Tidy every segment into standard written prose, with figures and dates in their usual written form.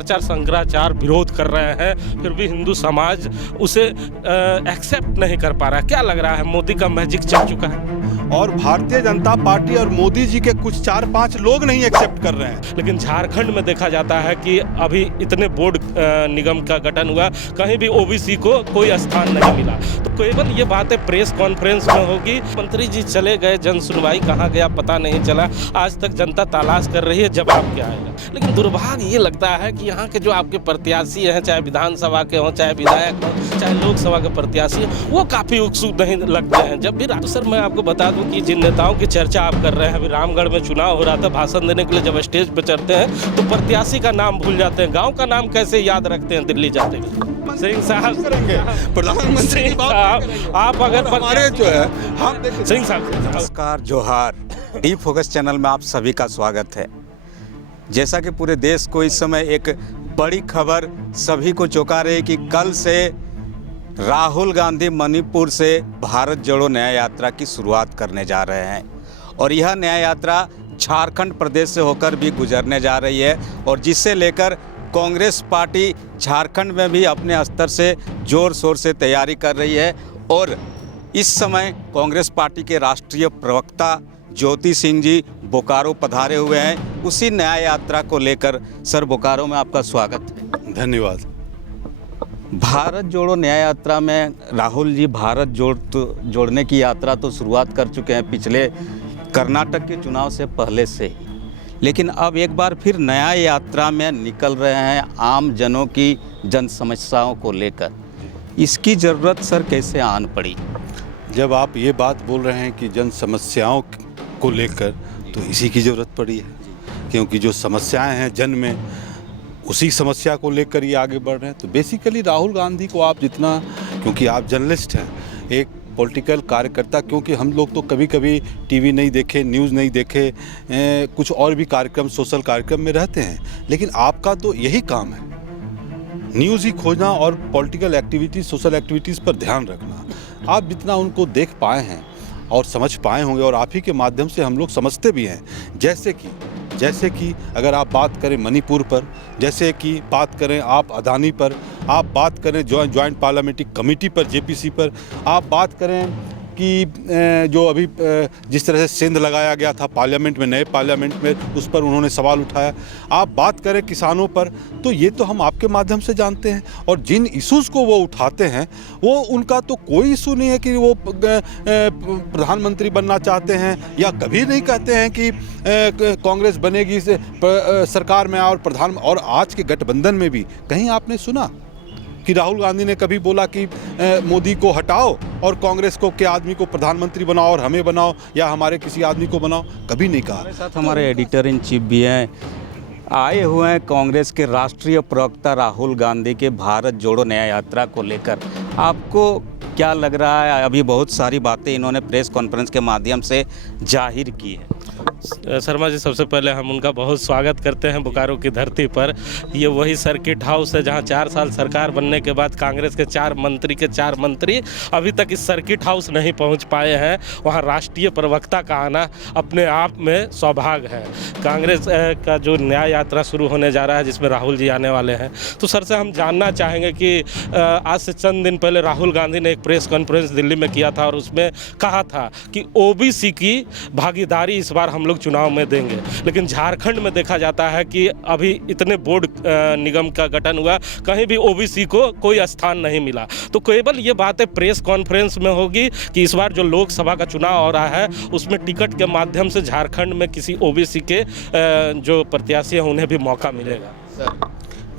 आचार शंकराचार्य विरोध कर रहे हैं, फिर भी हिंदू समाज उसे एक्सेप्ट नहीं कर पा रहा है। क्या लग रहा है, मोदी का मैजिक चल चुका है? और भारतीय जनता पार्टी और मोदी जी के कुछ 4-5 लोग नहीं एक्सेप्ट कर रहे हैं। लेकिन झारखंड में देखा जाता है कि अभी इतने बोर्ड निगम का गठन हुआ, कहीं भी ओबीसी को कोई स्थान नहीं मिला। तो केवल ये बातें प्रेस कॉन्फ्रेंस में होगी। मंत्री जी चले गए, जन सुनवाई कहाँ गया पता नहीं चला। आज तक जनता तलाश कर रही है जवाब क्या आएगा। लेकिन दुर्भाग्य ये लगता है कि यहाँ के जो आपके प्रत्याशी हैं, चाहे विधानसभा के हों, चाहे विधायक हों, चाहे लोकसभा के प्रत्याशी हों, वो काफ़ी उत्सुक नहीं लगते हैं। जब भी सर मैं आपको बता दूं कि जिन नेताओं की चर्चा आप कर रहे हैं, अभी रामगढ़ में चुनाव हो रहा था, भाषण देने के लिए जब स्टेज पर चढ़ते हैं तो प्रत्याशी का नाम भूल जाते हैं, गाँव का नाम कैसे याद रखते हैं दिल्ली जाते हैं। सिंह साहब करेंगे प्रधानमंत्री की बात आप अगर हमारे जो है हम सिंह साहब नमस्कार, जोहार। डी फोकस चैनल में आप सभी का स्वागत है। जैसा कि पूरे देश को इस समय एक बड़ी खबर सभी को चौंका रही है कि कल से राहुल गांधी मणिपुर से भारत जोड़ो न्याय यात्रा की शुरुआत करने जा रहे हैं और यह न्याय यात्रा झारखंड प्रदेश से होकर भी गुजरने जा रही है और जिससे लेकर कांग्रेस पार्टी झारखंड में भी अपने स्तर से जोर शोर से तैयारी कर रही है। और इस समय कांग्रेस पार्टी के राष्ट्रीय प्रवक्ता ज्योति सिंह जी बोकारो पधारे हुए हैं उसी न्याय यात्रा को लेकर। सर, बोकारो में आपका स्वागत है। धन्यवाद। भारत जोड़ो न्याय यात्रा में राहुल जी भारत जोड़ने की यात्रा तो शुरुआत कर चुके हैं पिछले कर्नाटक के चुनाव से पहले से ही, लेकिन अब एक बार फिर नया यात्रा में निकल रहे हैं आम जनों की जन समस्याओं को लेकर। इसकी ज़रूरत सर कैसे आन पड़ी? जब आप ये बात बोल रहे हैं कि जन समस्याओं को लेकर, तो इसी की ज़रूरत पड़ी है, क्योंकि जो समस्याएं हैं जन में, उसी समस्या को लेकर ये आगे बढ़ रहे हैं। तो बेसिकली राहुल गांधी को आप जितना, क्योंकि आप जर्नलिस्ट हैं, एक पॉलिटिकल कार्यकर्ता, क्योंकि हम लोग तो कभी कभी टीवी नहीं देखे, न्यूज़ नहीं देखे, कुछ और भी कार्यक्रम, सोशल कार्यक्रम में रहते हैं, लेकिन आपका तो यही काम है, न्यूज़ ही खोजना और पॉलिटिकल एक्टिविटीज़, सोशल एक्टिविटीज़ पर ध्यान रखना। आप जितना उनको देख पाए हैं और समझ पाए होंगे, और आप ही के माध्यम से हम लोग समझते भी हैं। जैसे कि अगर आप बात करें मणिपुर पर, जैसे कि बात करें आप अदानी पर, आप बात करें जॉइंट पार्लियामेंट्री कमेटी पर, जेपीसी पर, आप बात करें कि जो अभी जिस तरह से सेंध लगाया गया था पार्लियामेंट में, नए पार्लियामेंट में, उस पर उन्होंने सवाल उठाया। आप बात करें किसानों पर, तो ये तो हम आपके माध्यम से जानते हैं। और जिन इशूज़ को वो उठाते हैं, वो उनका तो कोई इशू नहीं है कि वो प्रधानमंत्री बनना चाहते हैं, या कभी नहीं कहते हैं कि कांग्रेस बनेगी सरकार में और आज के गठबंधन में भी कहीं आपने सुना कि राहुल गांधी ने कभी बोला कि मोदी को हटाओ और कांग्रेस को के आदमी को प्रधानमंत्री बनाओ और हमें बनाओ, या हमारे किसी आदमी को बनाओ? कभी नहीं कहा। हमारे साथ हमारे एडिटर इन चीफ भी हैं, आए हुए हैं कांग्रेस के राष्ट्रीय प्रवक्ता राहुल गांधी के भारत जोड़ो न्याय यात्रा को लेकर। आपको क्या लग रहा है? अभी बहुत सारी बातें इन्होंने प्रेस कॉन्फ्रेंस के माध्यम से जाहिर की है। शर्मा जी, सबसे पहले हम उनका बहुत स्वागत करते हैं बोकारो की धरती पर। ये वही सर्किट हाउस है जहां 4 साल सरकार बनने के बाद कांग्रेस के 4 मंत्री अभी तक इस सर्किट हाउस नहीं पहुंच पाए हैं। वहां राष्ट्रीय प्रवक्ता का आना अपने आप में सौभाग्य है। कांग्रेस का जो न्याय यात्रा शुरू होने जा रहा है, जिसमें राहुल जी आने वाले हैं, तो सर से हम जानना चाहेंगे कि आज से चंद दिन पहले राहुल गांधी ने एक प्रेस कॉन्फ्रेंस दिल्ली में किया था और उसमें कहा था कि ओबीसी की भागीदारी इस बार हम लोग चुनाव में देंगे। लेकिन झारखंड में देखा जाता है कि अभी इतने बोर्ड निगम का गठन हुआ, कहीं भी ओबीसी को कोई स्थान नहीं मिला। तो केवल ये बातें प्रेस कॉन्फ्रेंस में होगी कि इस बार जो लोकसभा का चुनाव हो रहा है, उसमें टिकट के माध्यम से झारखंड में किसी ओबीसी के जो प्रत्याशी हैं उन्हें भी मौका मिलेगा?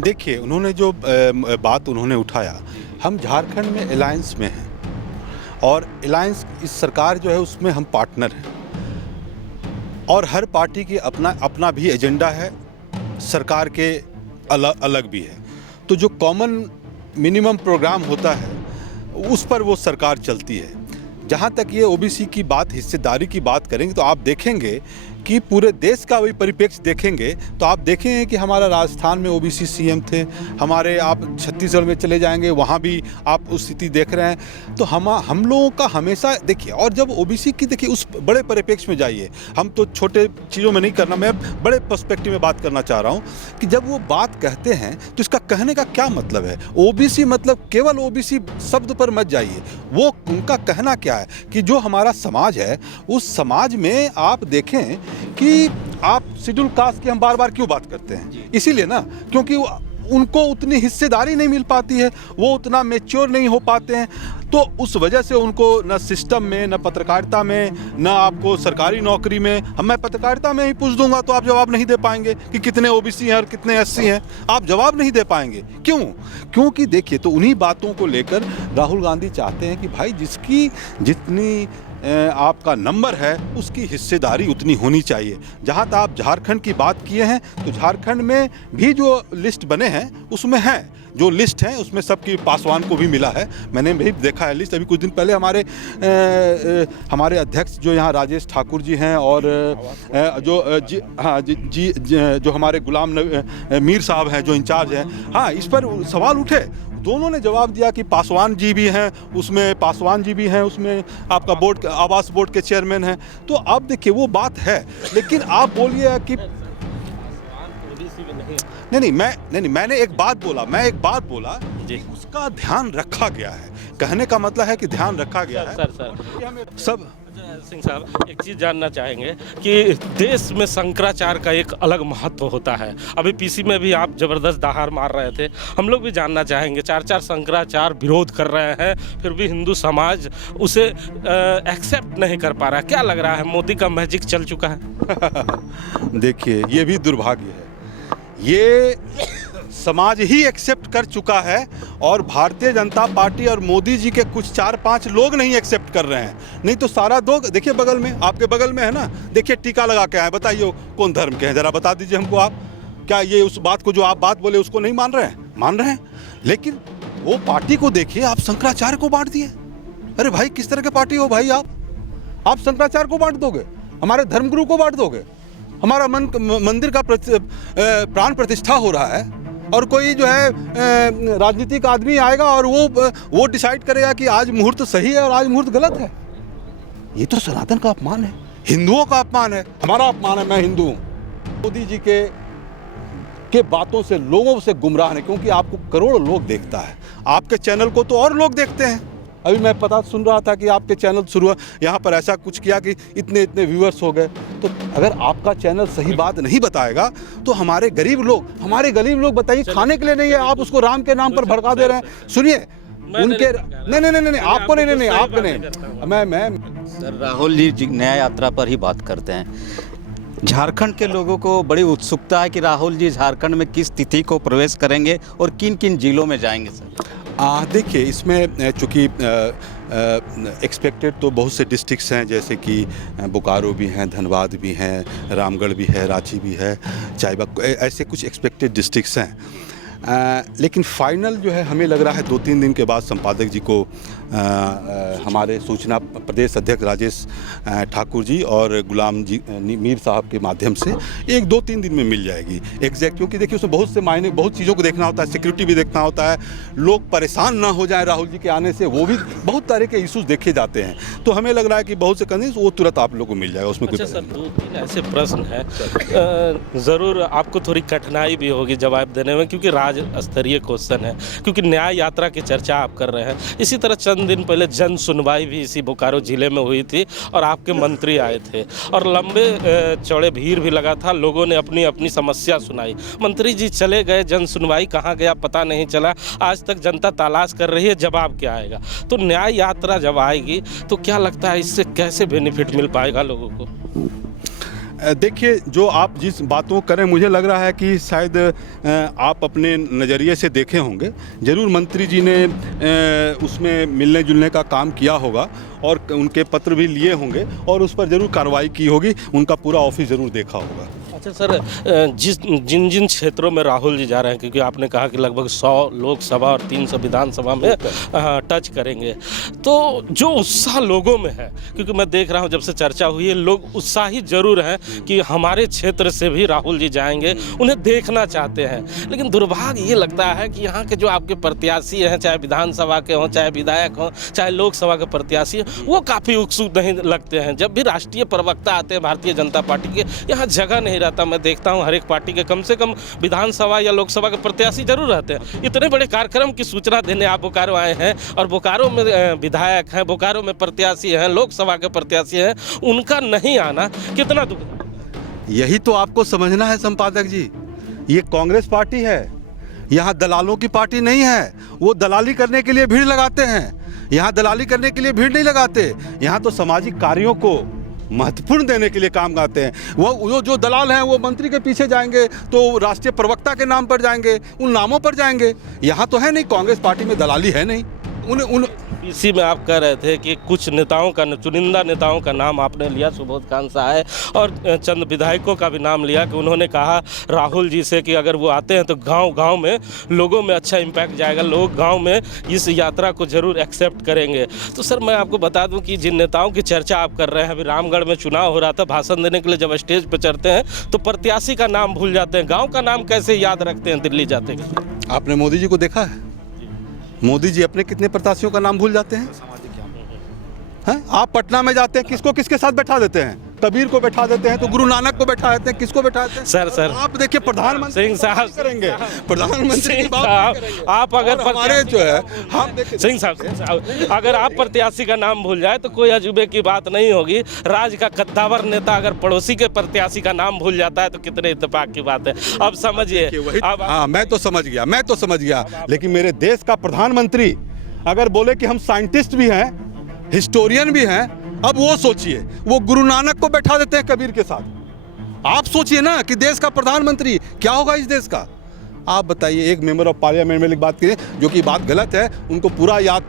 देखिए, उन्होंने जो बात उन्होंने उठाया, हम झारखंड में अलायंस में हैं और अलायंस इस सरकार जो है उसमें हम पार्टनर हैं, और हर पार्टी की अपना भी एजेंडा है, सरकार के अलग भी है। तो जो कॉमन मिनिमम प्रोग्राम होता है उस पर वो सरकार चलती है। जहाँ तक ये ओबीसी की बात, हिस्सेदारी की बात करेंगे, तो आप देखेंगे कि पूरे देश का वही परिप्रेक्ष्य देखेंगे तो आप देखेंगे कि हमारा राजस्थान में ओबीसी सीएम थे, हमारे आप छत्तीसगढ़ में चले जाएंगे वहाँ भी आप उस स्थिति देख रहे हैं। तो हम लोगों का हमेशा देखिए, और जब ओबीसी की देखिए उस बड़े परिप्रेक्ष्य में जाइए, हम तो छोटे चीज़ों में नहीं करना, मैं बड़े पर्सपेक्टिव में बात करना चाह रहा हूँ कि जब वो बात कहते हैं तो इसका कहने का क्या मतलब है। ओबीसी मतलब केवल ओबीसी शब्द पर मत जाइए, वो उनका कहना क्या है कि जो हमारा समाज है उस समाज में आप देखें कि आप शेड्यूल कास्ट की हम बार बार क्यों बात करते हैं, इसीलिए ना क्योंकि उनको उतनी हिस्सेदारी नहीं मिल पाती है, वो उतना मैच्योर नहीं हो पाते हैं, तो उस वजह से उनको न सिस्टम में, न पत्रकारिता में, न आपको सरकारी नौकरी में, मैं पत्रकारिता में ही पूछ दूंगा तो आप जवाब नहीं दे पाएंगे कि कितने ओबीसी हैं और कितने एससी हैं, आप जवाब नहीं दे पाएंगे। क्यों? क्योंकि देखिए, तो उन्हीं बातों को लेकर राहुल गांधी चाहते हैं कि भाई जिसकी जितनी आपका नंबर है उसकी हिस्सेदारी उतनी होनी चाहिए। जहाँ तक आप झारखंड की बात किए हैं तो झारखंड में भी जो लिस्ट बने हैं उसमें हैं, जो लिस्ट है उसमें सबकी पासवान को भी मिला है, मैंने भी देखा है लिस्ट। अभी कुछ दिन पहले हमारे अध्यक्ष जो यहाँ राजेश ठाकुर जी हैं और जो हमारे गुलाम मीर साहब हैं जो इंचार्ज हैं, हाँ इस पर सवाल उठे, दोनों ने जवाब दिया कि पासवान जी भी हैं उसमें आपका बोर्ड, आवास बोर्ड के चेयरमैन हैं। तो आप देखिए वो बात है, लेकिन आप बोलिए कि मैंने एक बात बोला कि उसका ध्यान रखा गया है, कहने का मतलब है कि ध्यान रखा गया है। सर सब सिंह साहब एक चीज़ जानना चाहेंगे कि देश में शंकराचार्य का एक अलग महत्व होता है। अभी पीसी में भी आप जबरदस्त दहाड़ मार रहे थे, हम लोग भी जानना चाहेंगे, चार शंकराचार्य विरोध कर रहे हैं फिर भी हिंदू समाज उसे एक्सेप्ट नहीं कर पा रहा है, क्या लग रहा है मोदी का मैजिक चल चुका है? देखिए ये भी दुर्भाग्य है, ये समाज ही एक्सेप्ट कर चुका है और भारतीय जनता पार्टी और मोदी जी के कुछ 4-5 लोग नहीं एक्सेप्ट कर रहे हैं, नहीं तो सारा लोग देखिए बगल में, आपके बगल में है ना, देखिए टीका लगा के आए, बताइए कौन धर्म के हैं, जरा बता दीजिए हमको आप। क्या ये उस बात को जो आप बात बोले उसको नहीं मान रहे हैं? मान रहे हैं, लेकिन वो पार्टी को देखिए, आप शंकराचार्य को बांट दिए। अरे भाई किस तरह के पार्टी हो भाई आप शंकराचार्य को बांट दोगे, हमारे धर्मगुरु को बांट दोगे, हमारा मंदिर का प्राण प्रतिष्ठा हो रहा है और कोई जो है राजनीतिक आदमी आएगा और वो डिसाइड करेगा कि आज मुहूर्त सही है और आज मुहूर्त गलत है। ये तो सनातन का अपमान है, हिंदुओं का अपमान है, हमारा अपमान है। मैं हिंदू हूँ। मोदी जी के बातों से लोगों से गुमराह है, क्योंकि आपको करोड़ों लोग देखता है, आपके चैनल को तो और लोग देखते हैं। अभी मैं पता सुन रहा था कि आपके चैनल शुरू यहाँ पर ऐसा कुछ किया कि इतने व्यूअर्स हो गए। तो अगर आपका चैनल सही बात नहीं बताएगा तो हमारे गरीब लोग बताइए खाने के लिए नहीं है, आप उसको राम के नाम पर भड़का दे रहे हैं। सुनिए उनके नहीं आपको नहीं आपको नहीं, मैं सर राहुल जी न्याय यात्रा पर ही बात करते हैं। झारखंड के लोगों को बड़ी उत्सुकता है कि राहुल जी झारखंड में किस तिथि को प्रवेश करेंगे और किन किन जिलों में जाएंगे सर? देखिए इसमें चूँकि एक्सपेक्टेड तो बहुत से डिस्ट्रिक्ट्स हैं, जैसे कि बोकारो भी हैं, धनबाद भी हैं, रामगढ़ भी है, रांची भी है, चाईबाग, ऐसे कुछ एक्सपेक्टेड डिस्ट्रिक्ट्स हैं। लेकिन फाइनल जो है हमें लग रहा है 2-3 दिन के बाद संपादक जी को हमारे सूचना प्रदेश अध्यक्ष राजेश ठाकुर जी और गुलाम जी मीर साहब के माध्यम से 1-2-3 दिन में मिल जाएगी एग्जैक्ट, क्योंकि देखिए उसमें बहुत से मायने, बहुत चीज़ों को देखना होता है, सिक्योरिटी भी देखना होता है, लोग परेशान ना हो जाए राहुल जी के आने से, वो भी बहुत तरह के इशूज़ देखे जाते हैं। तो हमें लग रहा है कि बहुत से कंडीशन वो तुरंत आप लोग को मिल जाएगा, उसमें अच्छा सर 2-3 ऐसे प्रश्न हैं, ज़रूर आपको थोड़ी कठिनाई भी होगी जवाब देने में, क्योंकि राज स्तरीय क्वेश्चन है, क्योंकि न्याय यात्रा की चर्चा आप कर रहे हैं। इसी तरह चंद दिन पहले जन सुनवाई भी इसी बोकारो जिले में हुई थी और आपके मंत्री आए थे और लंबे चौड़े भीड़ भी लगा था, लोगों ने अपनी अपनी समस्या सुनाई। मंत्री जी चले गए, जन सुनवाई कहाँ गया पता नहीं चला, आज तक जनता तलाश कर रही है जवाब क्या आएगा। तो न्याय यात्रा जब आएगी तो क्या लगता है इससे कैसे बेनिफिट मिल पाएगा लोगों को? देखिए जो आप जिस बातों करें, मुझे लग रहा है कि शायद आप अपने नज़रिए से देखे होंगे, ज़रूर मंत्री जी ने उसमें मिलने जुलने का काम किया होगा और उनके पत्र भी लिए होंगे और उस पर ज़रूर कार्रवाई की होगी, उनका पूरा ऑफिस ज़रूर देखा होगा। अच्छा सर, जिन जिन क्षेत्रों में राहुल जी जा रहे हैं, क्योंकि आपने कहा कि लगभग 100 लोकसभा और 300 विधानसभा में टच करेंगे, तो जो उत्साह लोगों में है, क्योंकि मैं देख रहा हूं जब से चर्चा हुई है, लोग उत्साही जरूर हैं कि हमारे क्षेत्र से भी राहुल जी जाएंगे, उन्हें देखना चाहते हैं। लेकिन दुर्भाग्य ये लगता है कि यहाँ के जो आपके प्रत्याशी हैं, चाहे विधानसभा के हों, चाहे विधायक हों, चाहे लोकसभा के प्रत्याशी हैं, वो काफ़ी उत्सुक नहीं लगते हैं। जब भी राष्ट्रीय प्रवक्ता आते हैं भारतीय जनता पार्टी के, यहाँ जगह नहीं रहता। मैं देखता हूँ हर एक पार्टी के कम से कम विधानसभा या लोकसभा के प्रत्याशी जरूर रहते हैं। इतने बड़े कार्यक्रम की सूचना देने आप बोकारो आए हैं, और बोकारो में विधायक हैं, बोकारो में प्रत्याशी हैं, लोकसभा के प्रत्याशी हैं, उनका नहीं आना कितना दुख। यही तो आपको समझना है संपादक जी, ये कांग्रेस पार्टी है, यहाँ दलालों की पार्टी नहीं है। वो दलाली करने के लिए भीड़ लगाते हैं, यहाँ दलाली करने के लिए भीड़ नहीं लगाते। यहाँ तो सामाजिक कार्यों को महत्वपूर्ण देने के लिए काम करते हैं। वो जो दलाल हैं वो मंत्री के पीछे जाएंगे तो राष्ट्रीय प्रवक्ता के नाम पर जाएंगे, उन नामों पर जाएंगे। यहाँ तो है नहीं, कांग्रेस पार्टी में दलाली है नहीं। इसी में आप कह रहे थे कि कुछ नेताओं का, चुनिंदा नेताओं का नाम आपने लिया, सुबोध कांत सहाय और चंद विधायकों का भी नाम लिया कि उन्होंने कहा राहुल जी से कि अगर वो आते हैं तो गांव-गांव में लोगों में अच्छा इम्पैक्ट जाएगा, लोग गांव में इस यात्रा को जरूर एक्सेप्ट करेंगे। तो सर मैं आपको बता दूं कि जिन नेताओं की चर्चा आप कर रहे हैं, अभी रामगढ़ में चुनाव हो रहा था, भाषण देने के लिए जब स्टेज पर चढ़ते हैं तो प्रत्याशी का नाम भूल जाते हैं, गाँव का नाम कैसे याद रखते हैं दिल्ली जाते हैं। आपने मोदी जी को देखा है? मोदी जी अपने कितने प्रत्याशियों का नाम भूल जाते हैं? आप पटना में जाते हैं, किसको किसके साथ बैठा देते हैं? कबीर को बैठा देते हैं तो गुरु नानक को बैठा देते हैं, किसको बैठा देते हैं? सर आप देखिए प्रधानमंत्री सिंह साहब करेंगे, प्रधानमंत्री की बात करेंगे। आप अगर हमारे जो है हम देखिए सिंह साहब, अगर आप प्रत्याशी का नाम भूल जाए तो कोई अजूबे की बात नहीं होगी। राज का कद्दावर नेता अगर पड़ोसी के प्रत्याशी का नाम भूल जाता है तो कितने इत्तेफाक की बात है। अब समझिए, अब हाँ मैं तो समझ गया, लेकिन मेरे देश का प्रधानमंत्री अगर बोले कि हम साइंटिस्ट भी हैं, हिस्टोरियन भी हैं, अब वो सोचिए, वो गुरु नानक को बैठा देते हैं कबीर के साथ। आप सोचिए ना कि देश का प्रधानमंत्री क्या होगा इस देश का। आप बताइए, एक मेंबर ऑफ पार्लियामेंट में बात करें, जो कि बात गलत है, उनको पूरा याद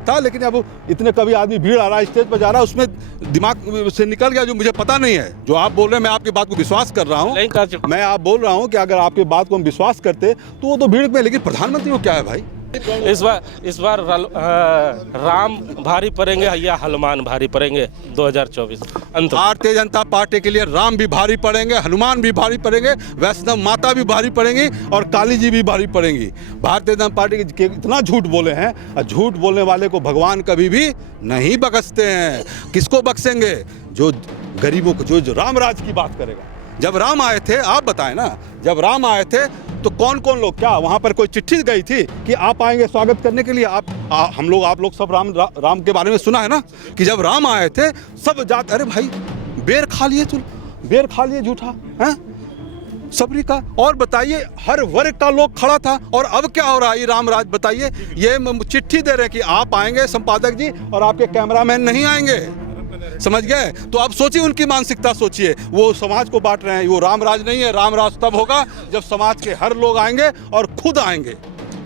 था, लेकिन अब इतने कभी आदमी भीड़ आ रहा है, स्टेज पर जा रहा है, उसमें दिमाग से निकल गया जो मुझे पता नहीं है। जो आप बोल रहे हैं मैं आपकी बात को विश्वास कर रहा हूँ, मैं आप बोल रहा हूँ कि अगर आपकी बात को हम विश्वास करते तो वो तो भीड़ में, लेकिन प्रधानमंत्री को क्या है भाई? इस बार राम भारी पड़ेंगे या हनुमान भारी पड़ेंगे 2024 अंत? भारतीय जनता पार्टी के लिए राम भी भारी पड़ेंगे, हनुमान भी भारी पड़ेंगे, वैष्णव माता भी भारी पड़ेंगी और काली जी भी भारी पड़ेंगी। भारतीय जनता पार्टी के इतना झूठ बोले हैं, और झूठ बोलने वाले को भगवान कभी भी नहीं बख्शते हैं। किसको बख्शेंगे? जो गरीबों को, जो रामराज की बात करेगा। जब राम आए थे, आप बताएं ना, जब राम आए थे तो कौन कौन लोग, क्या वहाँ पर कोई चिट्ठी गई थी कि आप आएंगे स्वागत करने के लिए? आप लोग सब राम के बारे में सुना है ना, कि जब राम आए थे सब जात, अरे भाई बेर खा लिए झूठा है सबरी का। और बताइए, हर वर्ग का लोग खड़ा था, और अब क्या हो रहा है? रामराज बताइए, ये चिट्ठी दे रहे हैं कि आप आएंगे संपादक जी, और आपके कैमरामैन नहीं आएंगे। समझ गए? तो अब सोचिए, उनकी मानसिकता सोचिए, वो समाज को बांट रहे हैं। वो रामराज नहीं है, रामराज तब होगा जब समाज के हर लोग आएंगे और खुद आएंगे।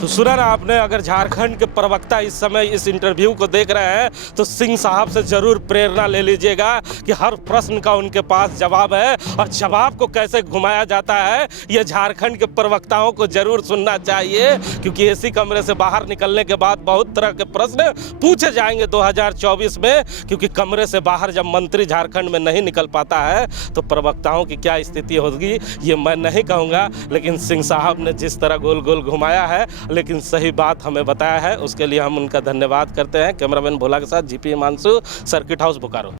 तो सुना ना आपने, अगर झारखंड के प्रवक्ता इस समय इस इंटरव्यू को देख रहे हैं तो सिंह साहब से जरूर प्रेरणा ले लीजिएगा कि हर प्रश्न का उनके पास जवाब है, और जवाब को कैसे घुमाया जाता है ये झारखंड के प्रवक्ताओं को जरूर सुनना चाहिए, क्योंकि एसी कमरे से बाहर निकलने के बाद बहुत तरह के प्रश्न पूछे जाएंगे 2024 में। क्योंकि कमरे से बाहर जब मंत्री झारखंड में नहीं निकल पाता है तो प्रवक्ताओं की क्या स्थिति होगी ये मैं नहीं कहूँगा, लेकिन सिंह साहब ने जिस तरह गोल गोल घुमाया है लेकिन सही बात हमें बताया है, उसके लिए हम उनका धन्यवाद करते हैं। कैमरामैन भोला के साथ GP Himanshu, circuit house Bokaro.